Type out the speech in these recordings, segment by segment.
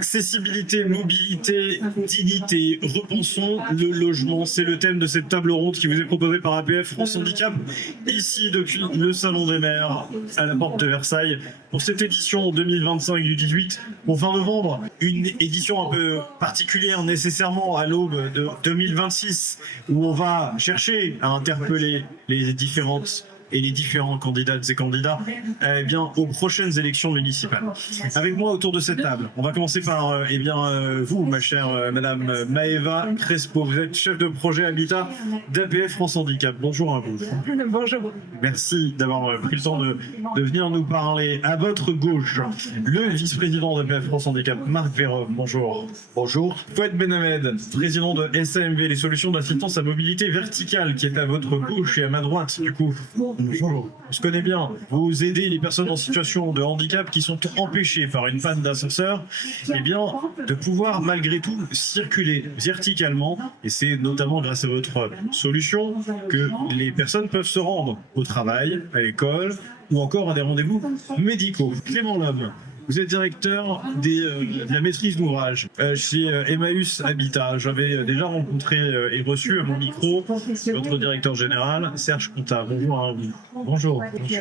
Accessibilité, mobilité, dignité, repensons le logement, c'est le thème de cette table ronde qui vous est proposée par APF France Handicap, ici depuis le Salon des Maires, à la porte de Versailles, pour cette édition 2025 du 18 au 20 novembre, une édition un peu particulière nécessairement à l'aube de 2026, où on va chercher à interpeller les différentes et les différents candidates et candidats aux prochaines élections municipales. Avec moi autour de cette table, on va commencer par vous, ma chère Madame Maëva Crespo. Vous êtes chef de projet Habitat d'APF France Handicap. Bonjour à vous. Bonjour. Merci d'avoir pris le temps de venir nous parler. À votre gauche, le vice-président d'APF France Handicap, Marc Vérove. Bonjour. Bonjour. Fouad Benhamed, président de SAMV, les solutions d'assistance à mobilité verticale, qui est à votre gauche et à ma droite, du coup. Bonjour. On se connaît bien. Vous aidez les personnes en situation de handicap qui sont empêchées par une panne d'ascenseur, de pouvoir malgré tout circuler verticalement. Et c'est notamment grâce à votre solution que les personnes peuvent se rendre au travail, à l'école ou encore à des rendez-vous médicaux. Clément Lhomme, vous êtes directeur de la maîtrise d'ouvrage chez Emmaüs Habitat. J'avais déjà rencontré et reçu à mon micro votre directeur général, Serge Contat. Bonjour à vous. Bonjour. Je suis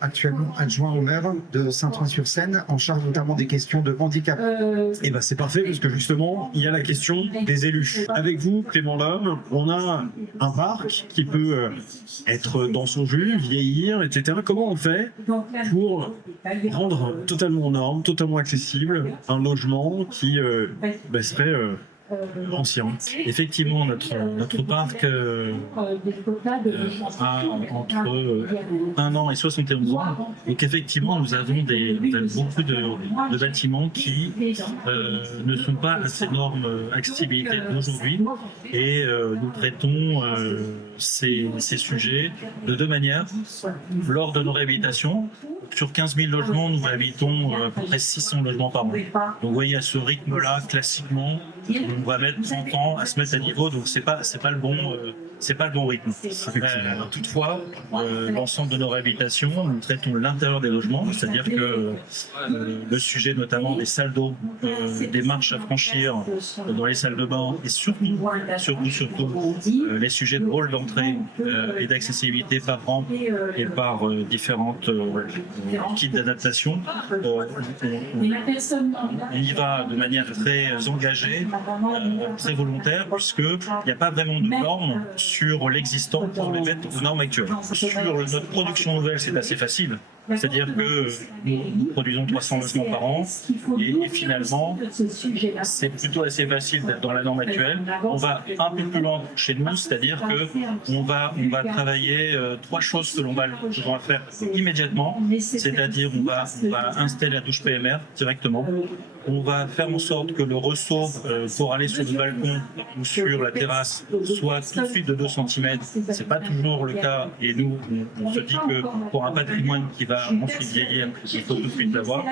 actuellement adjoint au maire de Saint-Ouen-sur-Seine, en charge notamment des questions de handicap. Et c'est parfait, parce que justement, il y a la question des élus. Avec vous, Clément Lhomme, on a un parc qui peut être dans son jus, vieillir, etc. Comment on fait pour rendre totalement norme, totalement accessible un logement qui serait ancien? Effectivement, notre parc a entre 1 an et 71 ans. Donc effectivement, nous avons beaucoup de bâtiments qui ne sont pas à ces normes accessibilité d'aujourd'hui. Et nous traitons ces sujets de deux manières. Lors de nos réhabilitations, sur 15 000 logements, nous réhabilitons à peu près 600 logements par an. Donc vous voyez, à ce rythme-là, classiquement, on va mettre 30 ans à se mettre à niveau, donc c'est pas le bon rythme. Toutefois, l'ensemble de nos réhabilitations, nous traitons l'intérieur des logements, c'est-à-dire que le sujet notamment des salles d'eau, des marches à franchir dans les salles de bain, et surtout les sujets de hall d'entrée et d'accessibilité par rampe et par différentes kits d'adaptation, on y va de manière très engagée, très volontaire, puisqu'il n'y a pas vraiment de normes sur l'existant pour les mettre aux normes actuelles. Sur notre production nouvelle, c'est assez facile. C'est-à-dire que nous produisons 300 logements par an et finalement, c'est plutôt assez facile d'être dans la norme actuelle. On va un peu plus loin chez nous, c'est-à-dire qu'on va travailler 3 choses que l'on va faire immédiatement. C'est-à-dire on va installer la douche PMR directement. On va faire en sorte que le ressaut pour aller sur le balcon ou sur la terrasse soit tout de suite de 2 cm. C'est pas toujours le cas et nous, on se dit que pour un patrimoine qui va ensuite vieillir, il faut tout de suite l'avoir.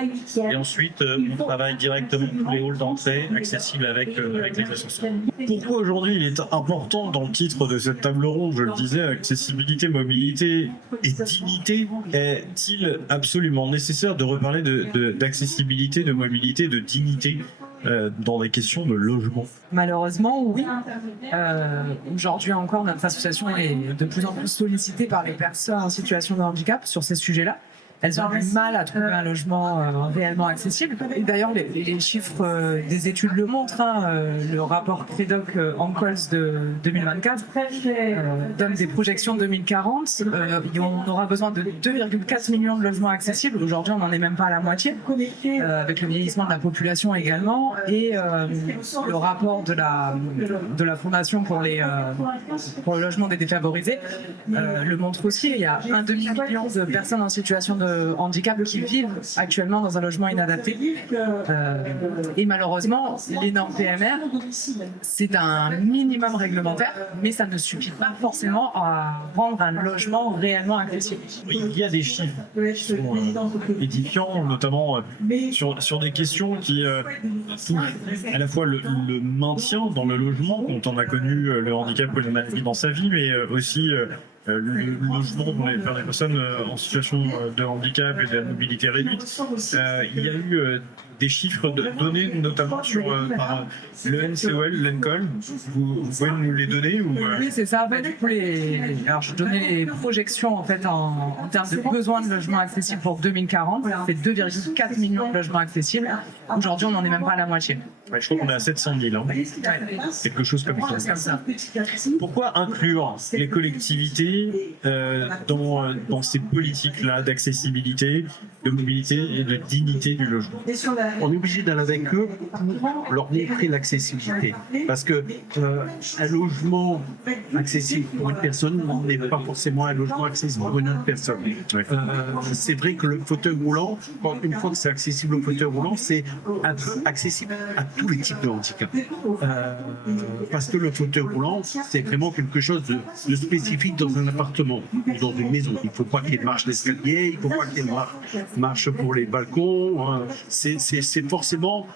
Et ensuite, on travaille directement tous les halls d'entrée accessibles avec les ascenseurs. Pourquoi aujourd'hui il est important dans le titre de cette table ronde, je le disais, accessibilité, mobilité et dignité, est-il absolument nécessaire de reparler d'accessibilité, de mobilité, de dignité dans les questions de logement? Malheureusement, oui. Aujourd'hui encore, notre association est de plus en plus sollicitée par les personnes en situation de handicap sur ces sujets-là. Elles ont du mal à trouver un logement réellement accessible. Et d'ailleurs, les chiffres des études le montrent. Le rapport Crédoc Ancols de 2024 donne des projections 2040. On aura besoin de 2,4 millions de logements accessibles. Aujourd'hui, on n'en est même pas à la moitié, avec le vieillissement de la population également. Et le rapport de la Fondation pour le logement des défavorisés le montre aussi. Il y a un demi-million de personnes en situation de handicap qui vivent actuellement dans un logement inadapté. Et malheureusement, les normes PMR, c'est un minimum réglementaire, mais ça ne suffit pas forcément à rendre un logement réellement accessible. Il y a des chiffres qui sont édifiants, notamment sur des questions qui touchent à la fois le maintien dans le logement, quand on a connu le handicap ou la maladie dans sa vie, mais aussi le logement pour les personnes en situation de handicap et de mobilité réduite. Il y a eu des chiffres donnés notamment par le NCOL, l'ENCOL. Vous pouvez nous les donner ou, Oui, c'est ça. Du coup, alors, je donnais les projections en fait en termes de besoins de logements accessibles pour 2040. Ça fait 2,4 millions de logements accessibles. Aujourd'hui, on n'en est même pas à la moitié. je crois qu'on est à 700 000. Hein. Quelque chose comme ça. Pourquoi inclure les collectivités dans ces politiques-là d'accessibilité, de mobilité et de dignité du logement? On est obligé d'aller avec eux pour leur montrer l'accessibilité. Parce que un logement accessible pour une personne n'est pas forcément un logement accessible pour une autre personne. C'est vrai que le fauteuil roulant, une fois que c'est accessible au fauteuil roulant, c'est un peu accessible à tous les types de handicap. Parce que le fauteuil roulant, c'est vraiment quelque chose de spécifique dans un appartement ou dans une maison. Il ne faut pas qu'il y ait de marche d'escalier, il ne faut pas qu'il y ait de marche pour les balcons. C'est forcément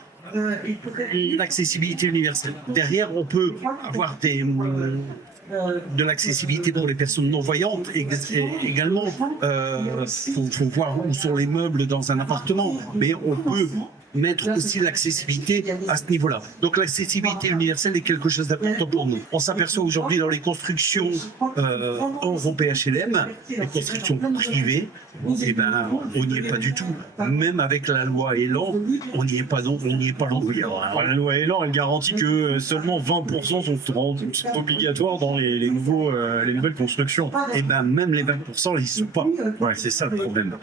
l'accessibilité universelle. Derrière, on peut avoir de l'accessibilité pour les personnes non-voyantes également. Faut voir où sont les meubles dans un appartement, mais on peut mettre aussi l'accessibilité à ce niveau-là. Donc l'accessibilité universelle est quelque chose d'important pour nous. On s'aperçoit aujourd'hui dans les constructions hors PHLM, les constructions privées, on n'y est pas du tout. Même avec la loi Elan, on n'y est pas non plus. La loi Elan, elle garantit que seulement 20% sont obligatoires dans les nouvelles constructions. Et même les 20%, ils ne sont pas. C'est ça le problème.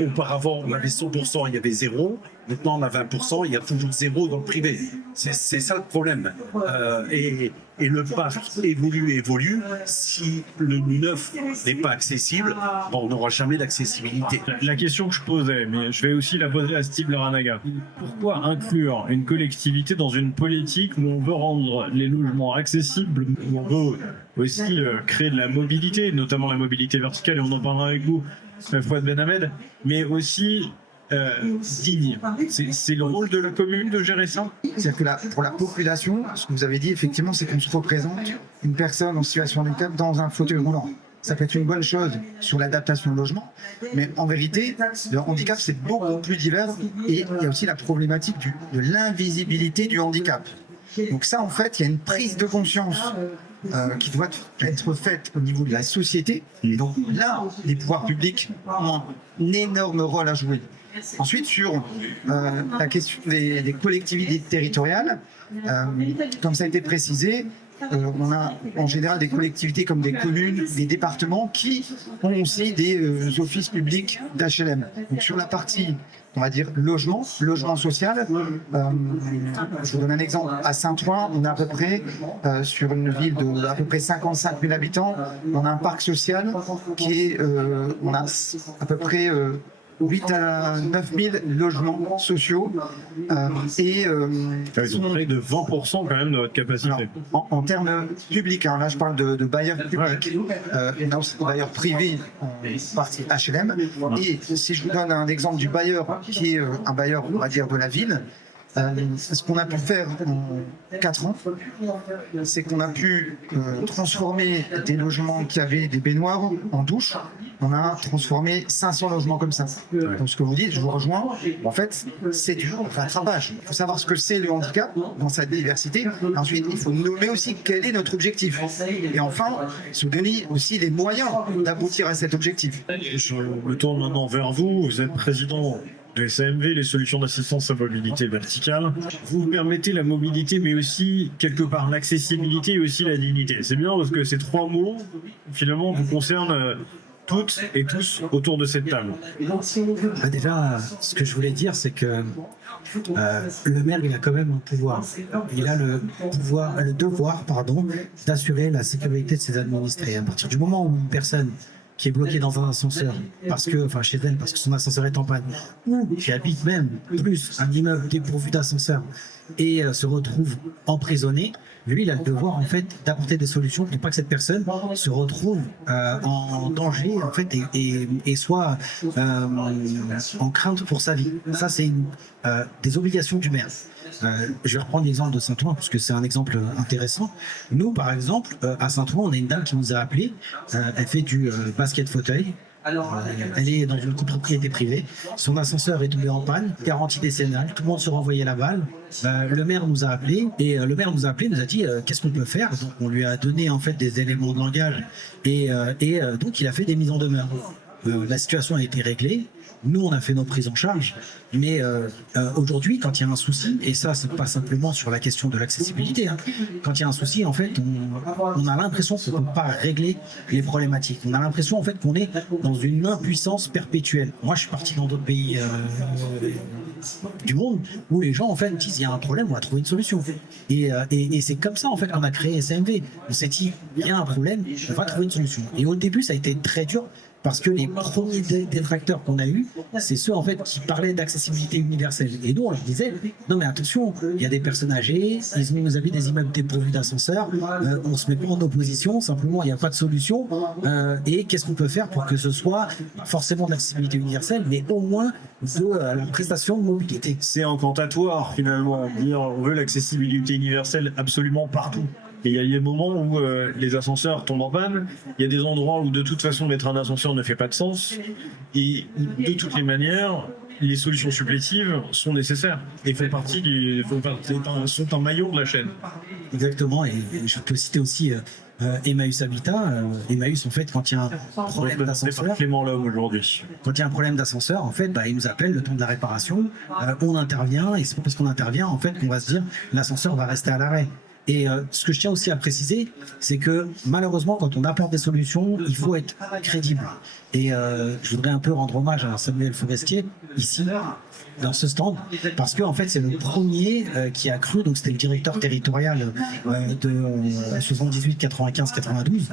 Auparavant, on avait 100%, il y avait 0. Maintenant, on a 20%, il y a toujours 0 dans le privé. C'est ça le problème. Et le parc évolue. Si le neuf n'est pas accessible, on n'aura jamais d'accessibilité. La question que je posais, mais je vais aussi la poser à Steve Laranaga. Pourquoi inclure une collectivité dans une politique où on veut rendre les logements accessibles, où on veut aussi créer de la mobilité, notamment la mobilité verticale, et on en parlera avec vous, Fouad Benhamed, mais aussi digne. C'est le rôle de la commune de gérer ça. C'est-à-dire que pour la population, ce que vous avez dit, effectivement, c'est qu'on se représente une personne en situation de handicap dans un fauteuil roulant. Ça peut être une bonne chose sur l'adaptation au logement, mais en vérité, le handicap, c'est beaucoup plus divers et il y a aussi la problématique de l'invisibilité du handicap. Donc ça, en fait, il y a une prise de conscience qui doit être faite au niveau de la société. Et donc là, les pouvoirs publics ont un énorme rôle à jouer. Ensuite, sur la question des collectivités territoriales, comme ça a été précisé, on a en général des collectivités comme des communes, des départements qui ont aussi des offices publics d'HLM. Donc sur la partie, on va dire, logement social, je vous donne un exemple. À Saint-Ouen, on a à peu près, sur une ville de à peu près 55 000 habitants, on a un parc social qui est, on a à peu près 8 à 9 000 logements sociaux ils ont près de 20% quand même de votre capacité. Alors, en termes publics, là je parle de bailleurs publics, on a aussi des bailleurs privés en partie HLM. Et si je vous donne un exemple du bailleur qui est un bailleur, on va dire, de la ville, ce qu'on a pu faire en 4 ans, c'est qu'on a pu transformer des logements qui avaient des baignoires en douche. On a transformé 500 logements comme ça. Donc ce que vous dites, je vous rejoins, en fait, c'est du rattrapage. Il faut savoir ce que c'est le handicap dans sa diversité. Ensuite, il faut nommer aussi quel est notre objectif. Et enfin, se donner aussi les moyens d'aboutir à cet objectif. Je me tourne maintenant vers vous. Vous êtes président de SAMV, les solutions d'assistance à mobilité verticale. Vous permettez la mobilité, mais aussi, quelque part, l'accessibilité et aussi la dignité. C'est bien parce que ces 3 mots, finalement, vous concernent toutes et tous autour de cette table. Déjà, ce que je voulais dire, c'est que le maire, il a quand même un pouvoir. Il a le devoir, d'assurer la sécurité de ses administrés. À partir du moment où une personne qui est bloquée dans un ascenseur chez elle parce que son ascenseur est en panne, ou qui habite même plus un immeuble dépourvu d'ascenseur et se retrouve emprisonné, lui, il a le devoir en fait d'apporter des solutions pour pas que cette personne se retrouve en danger en fait et soit en crainte pour sa vie. Ça, c'est des obligations du maire. Je vais reprendre l'exemple de Saint-Ouen parce que c'est un exemple intéressant. Nous, par exemple, à Saint-Ouen, on a une dame qui nous a appelés. Elle fait du basket fauteuil. Elle est dans une copropriété privée. Son ascenseur est tombé en panne, garantie décennale. Tout le monde se renvoyait la balle. Le maire nous a appelé et nous a dit qu'est-ce qu'on peut faire. Donc on lui a donné en fait des éléments de langage et donc il a fait des mises en demeure. La situation a été réglée. Nous, on a fait nos prises en charge, mais aujourd'hui, quand il y a un souci, et ça, c'est pas simplement sur la question de l'accessibilité, hein, quand il y a un souci, en fait, on a l'impression qu'on ne peut pas régler les problématiques. On a l'impression, en fait, qu'on est dans une impuissance perpétuelle. Moi, je suis parti dans d'autres pays du monde où les gens, en fait, disent il y a un problème, on va trouver une solution. Et c'est comme ça, en fait, qu'on a créé SMV. On s'est dit il y a un problème, on va trouver une solution. Et au début, ça a été très dur. Parce que les premiers détracteurs qu'on a eus, c'est ceux en fait qui parlaient d'accessibilité universelle. Et nous, on leur disait, non mais attention, il y a des personnes âgées, ils nous avaient des immeubles dépourvus d'ascenseurs, on se met pas en opposition, simplement il n'y a pas de solution. Et qu'est-ce qu'on peut faire pour que ce soit pas forcément de l'accessibilité universelle, mais au moins de la prestation de mobilité. C'est incantatoire finalement, dire on veut l'accessibilité universelle absolument partout. Et il y a des moments où les ascenseurs tombent en panne, il y a des endroits où de toute façon mettre un ascenseur ne fait pas de sens, et de toutes les manières, les solutions supplétives sont nécessaires et sont un maillon de la chaîne. Exactement, et je peux citer aussi Emmaüs Habitat. Emmaüs, en fait, quand il y a un problème d'ascenseur, Clément Lhomme aujourd'hui. quand il y a un problème d'ascenseur, en fait, il nous appelle le temps de la réparation, on intervient, et c'est pas parce qu'on intervient, en fait, qu'on va se dire l'ascenseur va rester à l'arrêt. Et ce que je tiens aussi à préciser, c'est que malheureusement, quand on apporte des solutions, il faut être crédible. Et je voudrais un peu rendre hommage à Samuel Forestier, ici, dans ce stand, parce que en fait, c'est le premier qui a cru, donc c'était le directeur territorial de 78, 95, 92,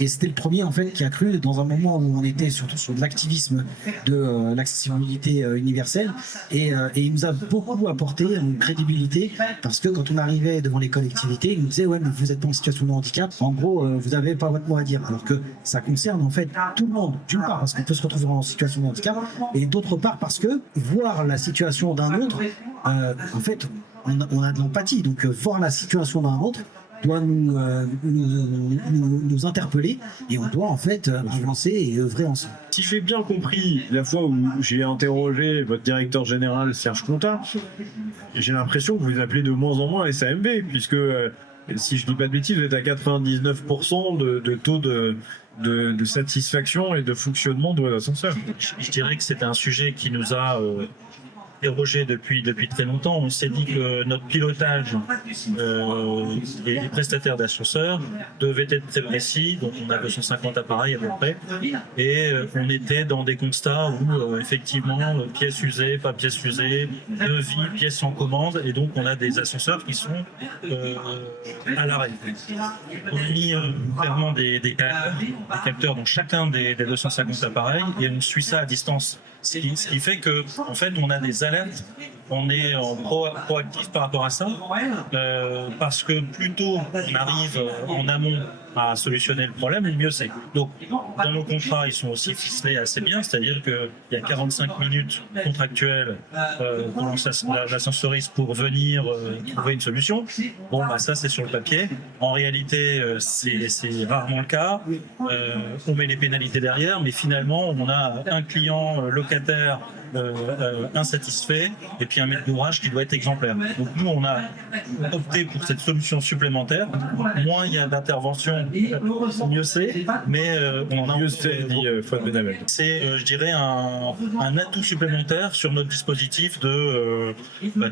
et c'était le premier en fait qui a cru dans un moment où on était surtout sur de l'activisme de l'accessibilité universelle, et il nous a beaucoup apporté une crédibilité, parce que quand on arrivait devant les collectivités, il nous disait ouais mais vous êtes pas en situation de handicap, en gros vous avez pas votre mot à dire, alors que ça concerne en fait tout le monde, d'une part parce qu'on peut se retrouver en situation de handicap, et d'autre part parce que voir la situation d'un autre, en fait on a de l'empathie, donc voir la situation d'un autre doit nous interpeller, et on doit en fait avancer et œuvrer ensemble. Si j'ai bien compris, la fois où j'ai interrogé votre directeur général Serge Contat, j'ai l'impression que vous appelez de moins en moins SAMV, puisque si je dis pas de bêtises, vous êtes à 99% de taux de satisfaction et de fonctionnement de vos ascenseurs. Je dirais que c'est un sujet qui nous a interrogé depuis très longtemps. On s'est dit que notre pilotage des prestataires d'ascenseurs devait être très précis. Donc on a 250 appareils à peu près, et on était dans des constats où effectivement pièces usées, pas pièces usées, devis, pièces en commande, et donc on a des ascenseurs qui sont à l'arrêt. On a mis clairement des capteurs dans chacun des 250 appareils, et on suit ça à distance. Ce qui fait que, en fait, on a des alertes, on est en proactif par rapport à ça, parce que plus tôt on arrive en amont à solutionner le problème, mieux c'est. Donc, dans nos contrats, ils sont aussi ficelés assez bien, c'est-à-dire qu'il y a 45 minutes contractuelles pour l'ascensoriste pour venir trouver une solution. Bon, bah ça, c'est sur le papier. En réalité, c'est rarement le cas. On met les pénalités derrière, mais finalement, on a un client locataire insatisfait, et puis un maître d'ouvrage qui doit être exemplaire. Donc nous, on a opté pour cette solution supplémentaire. Moins il y a d'intervention, mieux c'est, mais on en a Mieux c'est, dit Fouad Benhamel. c'est, je dirais, un atout supplémentaire sur notre dispositif de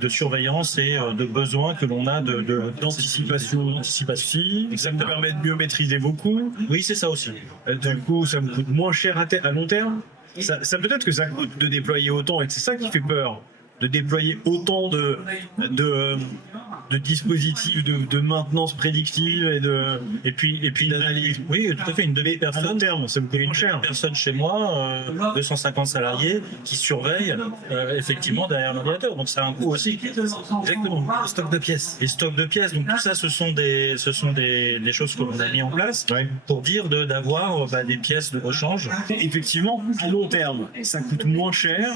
surveillance et de besoin que l'on a D'anticipation. Ça me permet de mieux maîtriser vos coûts. Oui, c'est ça aussi. Du coup, ça me coûte moins cher à long terme. Ça peut-être que ça coûte de déployer autant, et c'est ça qui fait peur, de déployer autant de dispositifs de maintenance prédictive et puis une analyse. Oui, tout à fait, une demi-personne. À long terme, ça me coûte moins cher. Personne chez moi, 250 salariés qui surveillent effectivement derrière l'ordinateur. Donc c'est un coût aussi. Exactement. Le stock de pièces. Les stocks de pièces. Donc tout ça, ce sont des choses que l'on a mis en place pour dire d'avoir des pièces de rechange. Effectivement, à long terme, ça coûte moins cher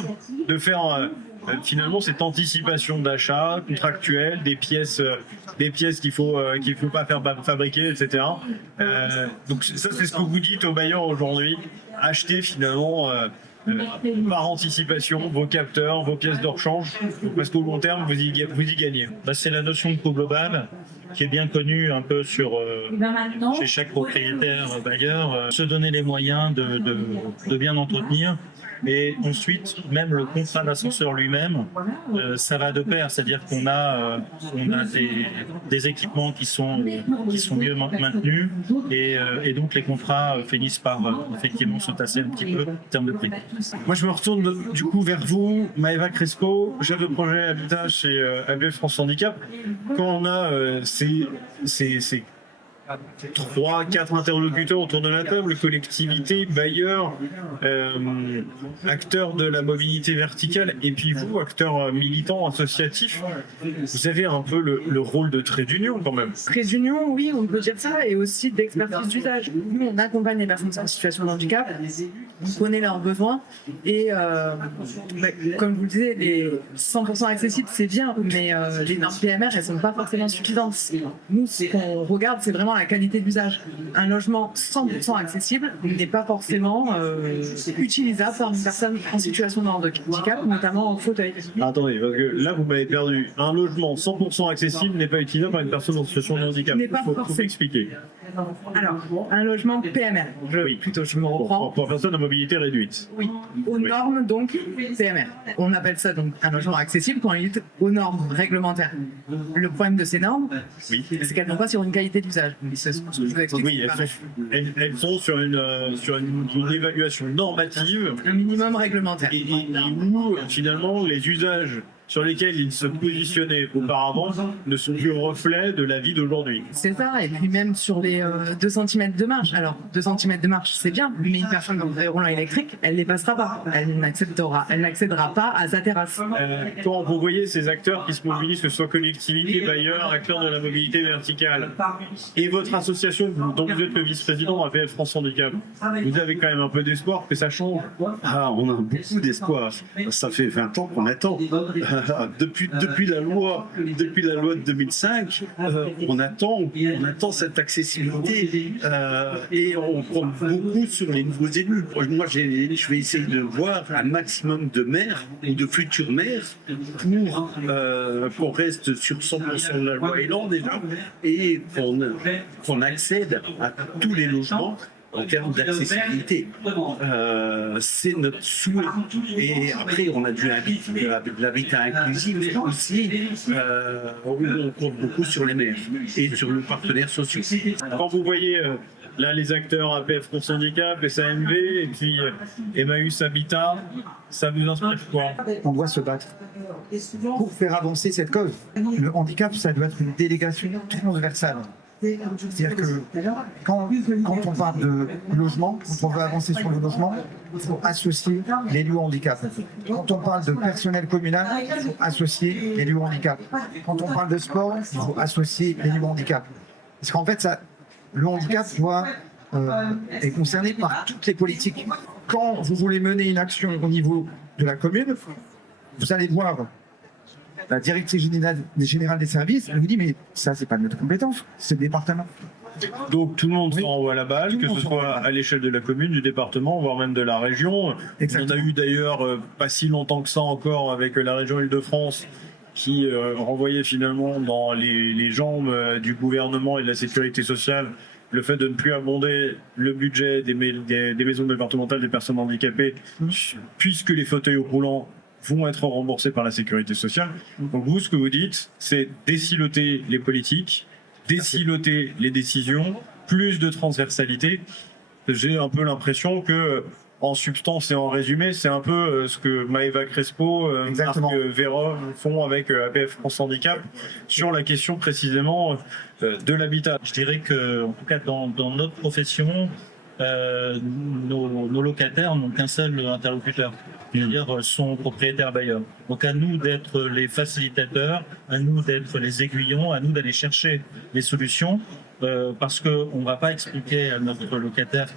de faire finalement cette anticipation d'achat contractuelle, des pièces qu'il faut pas faire fabriquer, etc. Donc ça c'est ce que vous dites aux bailleurs aujourd'hui, acheter finalement par anticipation vos capteurs, vos pièces de rechange, parce qu'au long terme vous y gagnez. Bah, c'est la notion de coût global qui est bien connue un peu chez chaque propriétaire bailleur, se donner les moyens de bien entretenir. Et ensuite, même le contrat d'ascenseur lui-même, ça va de pair, c'est-à-dire qu'on a des équipements qui sont mieux maintenus et donc les contrats finissent par effectivement se tasser un petit peu en termes de prix. Moi, je me retourne du coup vers vous, Maëva Crespo, chef de projet Habitat chez ABF France Handicap. Quand on a ces 3-4 interlocuteurs autour de la table, collectivités, bailleurs, acteurs de la mobilité verticale, et puis vous, acteurs militants, associatifs, vous avez un peu le rôle de trait d'union quand même. Trait d'union, oui, on peut dire ça, et aussi d'expertise d'usage. Nous, on accompagne les personnes en situation de handicap, on connaît leurs besoins, et comme je vous le disais, les 100% accessibles, c'est bien, mais les normes PMR, elles sont pas forcément suffisantes. Nous, ce qu'on regarde, c'est vraiment la qualité d'usage. Un logement 100% accessible n'est pas forcément utilisable par une personne en situation de handicap, notamment en fauteuil. Attendez, parce que là vous m'avez perdu. Un logement 100% accessible n'est pas utilisable par une personne en situation de handicap. N'est pas Faut forcément. expliquer. Alors, un logement PMR, je me reprends. Pour personne à mobilité réduite. Oui, aux normes donc PMR. On appelle ça donc un logement accessible quand il est aux normes réglementaires. Le problème de ces normes, c'est qu'elles ne sont pas sur une qualité d'usage. C'est ce que je vous explique. Oui, elles sont sur une évaluation normative. Un minimum réglementaire. Et où, finalement, les usages sur lesquels ils se positionnaient auparavant ne sont plus au reflet de la vie d'aujourd'hui. C'est ça, et puis même sur les 2 cm de marche. Alors, 2 cm de marche, c'est bien, mais une personne dans le fauteuil roulant électrique, elle ne les passera pas. Elle n'accédera pas à sa terrasse. Quand vous voyez ces acteurs qui se mobilisent, que ce soit collectivités, bailleurs, acteurs de la mobilité verticale, et votre association, dont vous êtes le vice-président APF France Handicap, vous avez quand même un peu d'espoir que ça change? Ah, on a beaucoup d'espoir. Ça fait 20 ans qu'on attend. Depuis la loi de 2005, on attend cette accessibilité et on compte beaucoup sur les nouveaux élus. Moi, je vais essayer de voir un maximum de maires ou de futurs maires pour qu'on reste sur 100% de la loi Elan déjà et qu'on accède à tous les logements en termes d'accessibilité. C'est notre souhait. Et après, on a dû inviter l'habitat inclusif aussi, où on compte beaucoup sur les maires et sur les partenaires sociaux. Quand vous voyez là les acteurs APF France Handicap, SAMV et puis Emmaüs Habitat, ça vous inspire quoi? On doit se battre pour faire avancer cette cause. Le handicap, ça doit être une délégation transversale. C'est-à-dire que quand on parle de logement, quand on veut avancer sur le logement, il faut associer l'élu au handicap. Quand on parle de personnel communal, il faut associer l'élu au handicap. Quand on parle de sport, il faut associer l'élu au handicap. Parce qu'en fait, le handicap est concerné par toutes les politiques. Quand vous voulez mener une action au niveau de la commune, vous allez voir la directrice générale des services, elle vous dit mais ça c'est pas de notre compétence, c'est le département. Donc tout le monde s'envoie la balle, que ce soit à l'échelle de la commune, du département, voire même de la région. Exactement. On a eu d'ailleurs pas si longtemps que ça encore avec la région Île-de-France qui renvoyait finalement dans les jambes du gouvernement et de la sécurité sociale le fait de ne plus abonder le budget des maisons départementales des personnes handicapées, puisque les fauteuils roulants vont être remboursés par la sécurité sociale. Donc vous, ce que vous dites, c'est désiloter les politiques, désiloter les décisions, plus de transversalité. J'ai un peu l'impression que, en substance et en résumé, c'est un peu ce que Maëva Crespo, Marc Vérove font avec APF France Handicap sur la question précisément de l'habitat. Je dirais que, en tout cas, dans notre profession, nos locataires n'ont qu'un seul interlocuteur, c'est-à-dire son propriétaire bailleur. Donc à nous d'être les facilitateurs, à nous d'être les aiguillons, à nous d'aller chercher les solutions parce qu'on ne va pas expliquer à notre locataire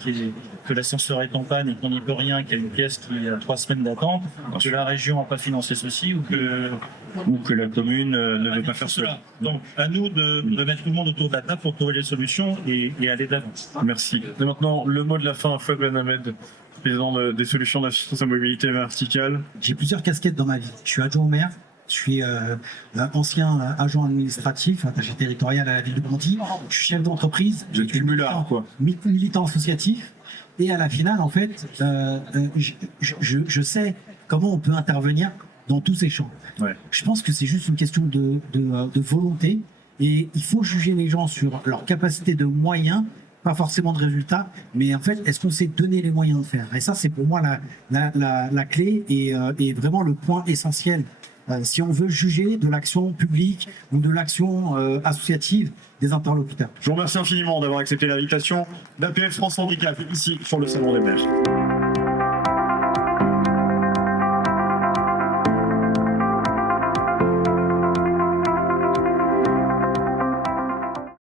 que l'ascenseur est en panne et qu'on n'y peut rien, qu'il y a une pièce qui a 3 semaines d'attente, que la région n'a pas financé ceci ou que la commune ne veut pas faire cela. Donc, à nous de mettre tout le monde autour de la table pour trouver les solutions et aller d'avant. Merci. Et maintenant, le mot de la fin, Fouad Benhamed, président des solutions d'assistance à mobilité verticale. J'ai plusieurs casquettes dans ma vie. Je suis adjoint au maire, je suis ancien agent administratif, attaché territorial à la ville de Bondy, je suis chef d'entreprise, Vous êtes cumulard, quoi. militant associatif, et à la finale, en fait, je sais comment on peut intervenir dans tous ces champs. Ouais. Je pense que c'est juste une question de volonté, et il faut juger les gens sur leur capacité de moyens, pas forcément de résultats, mais en fait, est-ce qu'on s'est donné les moyens de faire? Et ça, c'est pour moi la clé et vraiment le point essentiel. Si on veut juger de l'action publique ou de l'action associative des interlocuteurs. Je vous remercie infiniment d'avoir accepté l'invitation d'APF France Handicap ici sur le Salon des maires.